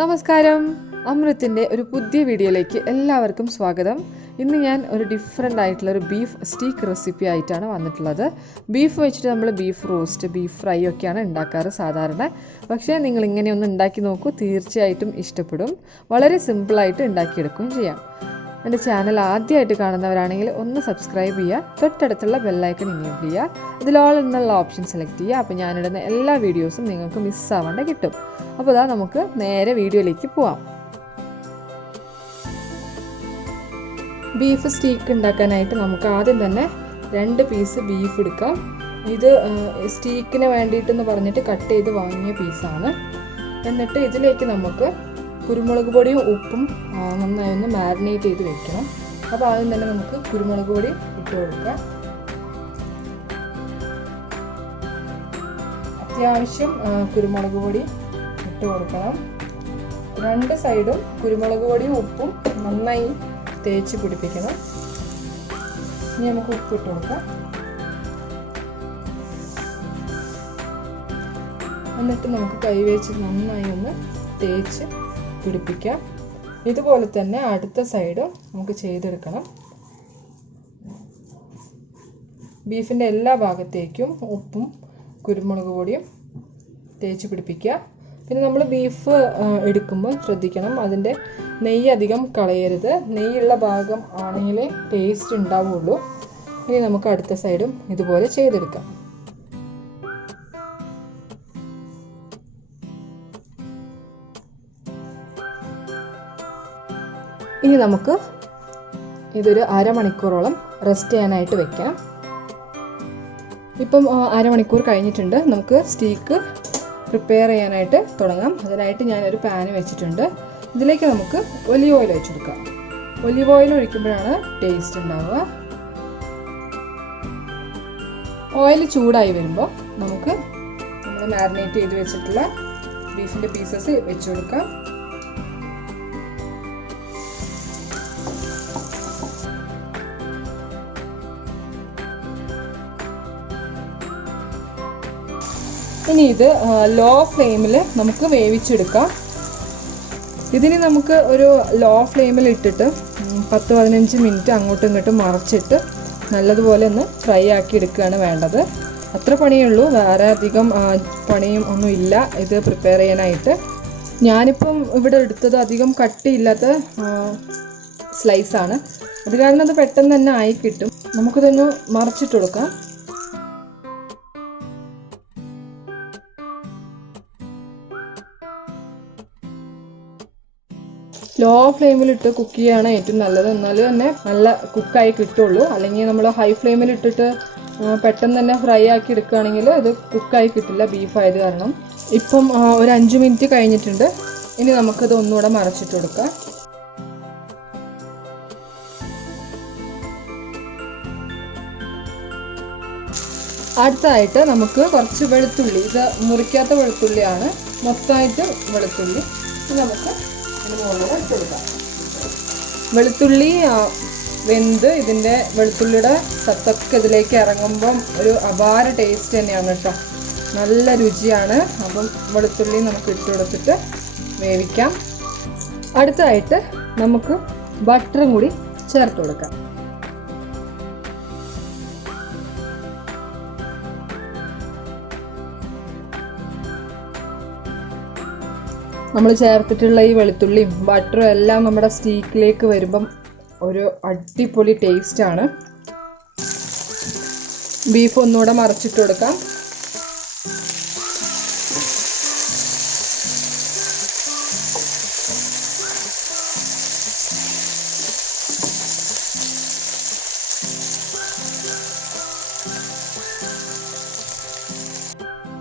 നമസ്കാരം. അമൃത്തിൻ്റെ ഒരു പുതിയ വീഡിയോയിലേക്ക് എല്ലാവർക്കും സ്വാഗതം. ഇന്ന് ഞാൻ ഒരു ഡിഫറെൻ്റ് ആയിട്ടുള്ള ഒരു ബീഫ് സ്റ്റീക്ക് റെസിപ്പി ആയിട്ടാണ് വന്നിട്ടുള്ളത്. ബീഫ് വെച്ചിട്ട് നമ്മൾ ബീഫ് റോസ്റ്റ്, ബീഫ് ഫ്രൈ ഒക്കെയാണ് ഉണ്ടാക്കാറ് സാധാരണ. പക്ഷേ നിങ്ങൾ ഇങ്ങനെ ഒന്ന് ഉണ്ടാക്കി നോക്കൂ, തീർച്ചയായിട്ടും ഇഷ്ടപ്പെടും. വളരെ സിമ്പിളായിട്ട് ഉണ്ടാക്കിയെടുക്കുകയും ചെയ്യാം. എൻ്റെ ചാനൽ ആദ്യമായിട്ട് കാണുന്നവരാണെങ്കിൽ ഒന്ന് സബ്സ്ക്രൈബ് ചെയ്യുക, തൊട്ടടുത്തുള്ള ബെല്ലൈക്കൺ എനേബിൾ ചെയ്യുക, അതിൽ ഓൾ എന്നുള്ള ഓപ്ഷൻ സെലക്ട് ചെയ്യുക. അപ്പോൾ ഞാനിടുന്ന എല്ലാ വീഡിയോസും നിങ്ങൾക്ക് മിസ്സാവാണ്ട് കിട്ടും. അപ്പോൾ അതാ നമുക്ക് നേരെ വീഡിയോയിലേക്ക് പോവാം. ബീഫ് സ്റ്റീക്ക് ഉണ്ടാക്കാനായിട്ട് നമുക്ക് ആദ്യം തന്നെ 2 പീസ് ബീഫ് എടുക്കാം. ഇത് സ്റ്റീക്കിന് വേണ്ടിയിട്ടെന്ന് പറഞ്ഞിട്ട് കട്ട് ചെയ്ത് വാങ്ങിയ പീസാണ്. എന്നിട്ട് ഇതിലേക്ക് നമുക്ക് കുരുമുളക് പൊടിയും ഉപ്പും നന്നായി ഒന്ന് മാരിനേറ്റ് ചെയ്ത് വെക്കണം. അപ്പോൾ ആദ്യം തന്നെ നമുക്ക് കുരുമുളക് പൊടി ഇട്ട് കൊടുക്കാം. അത്യാവശ്യം കുരുമുളക് പൊടി ഇട്ട് കൊടുക്കണം. 2 സൈഡും കുരുമുളക് പൊടിയും ഉപ്പും നന്നായി തേച്ച് പിടിപ്പിക്കണം. ഇനി നമുക്ക് ഉപ്പ് ഇട്ട് കൊടുക്കാം. എന്നിട്ട് നമുക്ക് കൈവച്ച് നന്നായി ഒന്ന് തേച്ച് പിടിപ്പിക്കാം. ഇതുപോലെ തന്നെ അടുത്ത സൈഡും നമുക്ക് ചെയ്തെടുക്കണം. ബീഫിൻ്റെ എല്ലാ ഭാഗത്തേക്കും ഉപ്പും കുരുമുളക് പൊടിയും തേച്ച് പിടിപ്പിക്കുക. പിന്നെ നമ്മൾ ബീഫ് എടുക്കുമ്പോൾ ശ്രദ്ധിക്കണം, അതിൻ്റെ നെയ്യ് അധികം കളയരുത്. നെയ്യുള്ള ഭാഗം ആണെങ്കിലേ ടേസ്റ്റ് ഉണ്ടാവുള്ളൂ. ഇനി നമുക്ക് അടുത്ത സൈഡും ഇതുപോലെ ചെയ്തെടുക്കാം. ഇനി നമുക്ക് ഇതൊരു അരമണിക്കൂറോളം റെസ്റ്റ് ചെയ്യാനായിട്ട് വെക്കാം. ഇപ്പം അരമണിക്കൂർ കഴിഞ്ഞിട്ടുണ്ട്. നമുക്ക് സ്റ്റീക്ക് പ്രിപ്പയർ ചെയ്യാനായിട്ട് തുടങ്ങാം. അതിനായിട്ട് ഞാനൊരു പാന് വെച്ചിട്ടുണ്ട്. ഇതിലേക്ക് നമുക്ക് ഒലിവ് ഓയിൽ ഒഴിച്ചു കൊടുക്കാം. ഒലിവ് ഓയിൽ ഒഴിക്കുമ്പോഴാണ് ടേസ്റ്റ് ഉണ്ടാവുക. ഓയിൽ ചൂടായി വരുമ്പോൾ നമുക്ക് നമ്മൾ മാരിനേറ്റ് ചെയ്ത് വെച്ചിട്ടുള്ള ബീഫിൻ്റെ പീസസ് വെച്ച് കൊടുക്കാം. ഇനി ഇത് ലോ ഫ്ലെയിമിൽ നമുക്ക് വേവിച്ചെടുക്കാം. ഇതിന് നമുക്ക് ഒരു ലോ ഫ്ലെയിമിൽ ഇട്ടിട്ട് 10-15 മിനിറ്റ് അങ്ങോട്ടും ഇങ്ങോട്ടും മറച്ചിട്ട് നല്ലതുപോലെ ഒന്ന് ഫ്രൈ ആക്കി എടുക്കുകയാണ് വേണ്ടത്. അത്ര പണിയേ ഉള്ളൂ, വേറെ അധികം പണിയും ഒന്നും ഇല്ല ഇത് പ്രിപ്പയർ ചെയ്യാനായിട്ട്. ഞാനിപ്പം ഇവിടെ എടുത്തത് അധികം കട്ടിയില്ലാത്ത സ്ലൈസാണ്. അത് കാരണം അത് പെട്ടെന്ന് തന്നെ ആയി കിട്ടും. നമുക്കിതൊന്ന് മറച്ചിട്ട് കൊടുക്കാം. ലോ ഫ്ലെയിമിലിട്ട് കുക്ക് ചെയ്യുകയാണ് ഏറ്റവും നല്ലത്. എന്നാലും തന്നെ നല്ല കുക്കായി കിട്ടുള്ളൂ. അല്ലെങ്കിൽ നമ്മൾ ഹൈ ഫ്ലെയിമിൽ ഇട്ടിട്ട് പെട്ടെന്ന് തന്നെ ഫ്രൈ ആക്കി എടുക്കുകയാണെങ്കിൽ അത് കുക്കായി കിട്ടില്ല, ബീഫായത് കാരണം. ഇപ്പം ഒരു 5 മിനിറ്റ് കഴിഞ്ഞിട്ടുണ്ട്. ഇനി നമുക്കത് ഒന്നുകൂടെ മറച്ചിട്ട് കൊടുക്കാം. അടുത്തതായിട്ട് നമുക്ക് കുറച്ച് വെളുത്തുള്ളി, ഇത് മുറിക്കാത്ത വെളുത്തുള്ളിയാണ്, മൊത്തമായിട്ട് വെളുത്തുള്ളി നമുക്ക് മുകളിൽ ഇട്ട് കൊടുക്കാം. വെളുത്തുള്ളി വെന്ത് ഇതിൻ്റെ വെളുത്തുള്ളിയുടെ സത്തൊക്കെ ഇതിലേക്ക് ഇറങ്ങുമ്പം ഒരു അപാര ടേസ്റ്റ് തന്നെയാണ് കേട്ടോ, നല്ല രുചിയാണ്. അപ്പം വെളുത്തുള്ളി നമുക്ക് ഇട്ട് കൊടുത്തിട്ട് വേവിക്കാം. അടുത്തതായിട്ട് നമുക്ക് ബട്ടറും കൂടി ചേർത്ത് കൊടുക്കാം. നമ്മൾ ചേർത്തിട്ടുള്ള ഈ വെളുത്തുള്ളിയും ബട്ടറും എല്ലാം നമ്മുടെ സ്റ്റീക്കിലേക്ക് വരുമ്പം ഒരു അടിപൊളി ടേസ്റ്റാണ്. ബീഫ് ഒന്നുകൂടെ മറച്ചിട്ട് കൊടുക്കാം.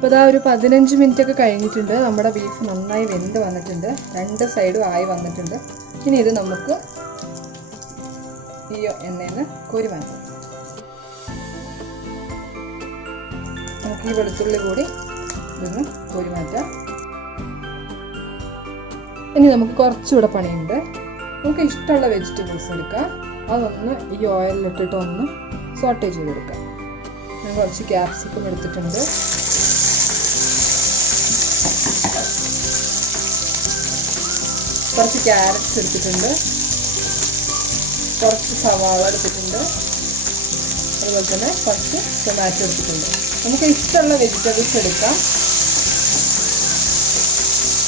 ഇപ്പോൾ ഇതാ ഒരു 15 മിനിറ്റ് ഒക്കെ കഴിഞ്ഞിട്ടുണ്ട്. നമ്മുടെ ബീഫ് നന്നായി വെന്ത് വന്നിട്ടുണ്ട്, 2 സൈഡും ആയി വന്നിട്ടുണ്ട്. ഇനി ഇത് നമുക്ക് ഈ എണ്ണയിൽ നിന്ന് കോരി മാറ്റാം. നമുക്ക് ഈ വെളുത്തുള്ളി കൂടി ഇതൊന്ന് കോരി മാറ്റാം. ഇനി നമുക്ക് കുറച്ചുകൂടെ പണിയുണ്ട്. നമുക്ക് ഇഷ്ടമുള്ള വെജിറ്റബിൾസ് എടുക്കാം. അതൊന്ന് ഈ ഓയിലിലിട്ടിട്ട് ഒന്ന് സോട്ടേ ചെയ്തെടുക്കാം. ഞാൻ കുറച്ച് ക്യാപ്സിക്കം എടുത്തിട്ടുണ്ട്. കുറച്ച് ക്യാരറ്റ്സ് എടുത്തിട്ടുണ്ട്, കുറച്ച് സവാള എടുത്തിട്ടുണ്ട്, അതുപോലെ തന്നെ കുറച്ച് ടൊമാറ്റോ എടുത്തിട്ടുണ്ട്. നമുക്ക് ഇഷ്ടമുള്ള വെജിറ്റബിൾസ് എടുക്കാം.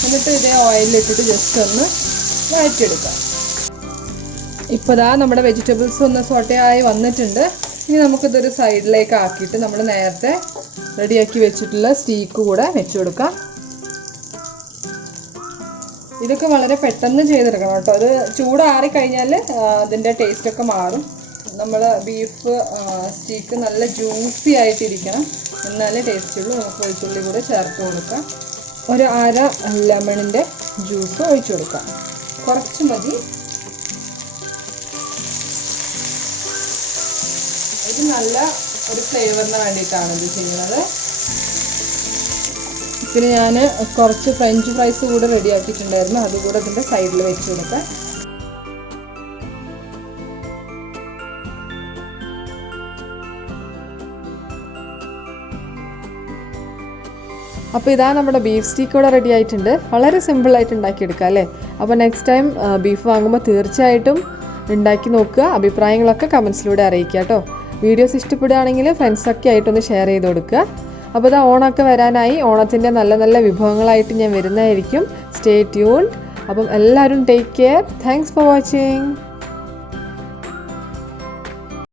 എന്നിട്ട് ഇതേ ഓയിലിട്ടിട്ട് ജസ്റ്റ് ഒന്ന് വഴറ്റിയെടുക്കാം. ഇപ്പോൾ ദാ നമ്മുടെ വെജിറ്റബിൾസ് ഒന്ന് സോട്ടേ ആയി വന്നിട്ടുണ്ട്. ഇനി നമുക്കിതൊരു സൈഡിലേക്ക് ആക്കിയിട്ട് നമ്മൾ നേരത്തെ റെഡിയാക്കി വെച്ചിട്ടുള്ള സ്റ്റീക്ക് കൂടെ വെച്ച് കൊടുക്കാം. ഇതൊക്കെ വളരെ പെട്ടെന്ന് ചെയ്തെടുക്കണം കേട്ടോ. അത് ചൂടാറി കഴിഞ്ഞാൽ അതിൻ്റെ ടേസ്റ്റൊക്കെ മാറും. നമ്മൾ ബീഫ് സ്റ്റീക്ക് നല്ല ജ്യൂസി ആയിട്ടിരിക്കണം, എന്നാലേ ടേസ്റ്റ് ഉള്ളൂ. നമുക്ക് വെളുത്തുള്ളി കൂടെ ചേർത്ത് കൊടുക്കാം. ഒരു അര ലെമണിൻ്റെ ജ്യൂസ് ഒഴിച്ചു കൊടുക്കാം, കുറച്ച് മതി. ഇത് നല്ല ഒരു ഫ്ലേവറിന് വേണ്ടിയിട്ടാണ് ഇത് ചെയ്യുന്നത്. പിന്നെ ഞാൻ കുറച്ച് ഫ്രഞ്ച് ഫ്രൈസ് കൂടെ റെഡിയാക്കിയിട്ടുണ്ടായിരുന്നു, അതുകൂടെ ഇതിൻ്റെ സൈഡിൽ വെച്ച് കൊടുക്കാം. അപ്പോൾ ഇതാ നമ്മുടെ ബീഫ് സ്റ്റീക്ക് കൂടെ റെഡി ആയിട്ടുണ്ട്. വളരെ സിമ്പിളായിട്ട് ഉണ്ടാക്കിയെടുക്കാം അല്ലേ? അപ്പോൾ നെക്സ്റ്റ് ടൈം ബീഫ് വാങ്ങുമ്പോൾ തീർച്ചയായിട്ടും ഉണ്ടാക്കി നോക്കുക. അഭിപ്രായങ്ങളൊക്കെ കമൻസിലൂടെ അറിയിക്കുക കേട്ടോ. വീഡിയോസ് ഇഷ്ടപ്പെടുകയാണെങ്കിൽ ഫ്രണ്ട്സൊക്കെ ആയിട്ടൊന്ന് ഷെയർ ചെയ്ത് കൊടുക്കുക. അപ്പോൾ ഇതാ ഓണമൊക്കെ വരാനായി. ഓണത്തിൻ്റെ നല്ല നല്ല വിഭവങ്ങളായിട്ട് ഞാൻ വരുന്നതായിരിക്കും. Stay tuned. അപ്പം എല്ലാവരും take care. Thanks for watching.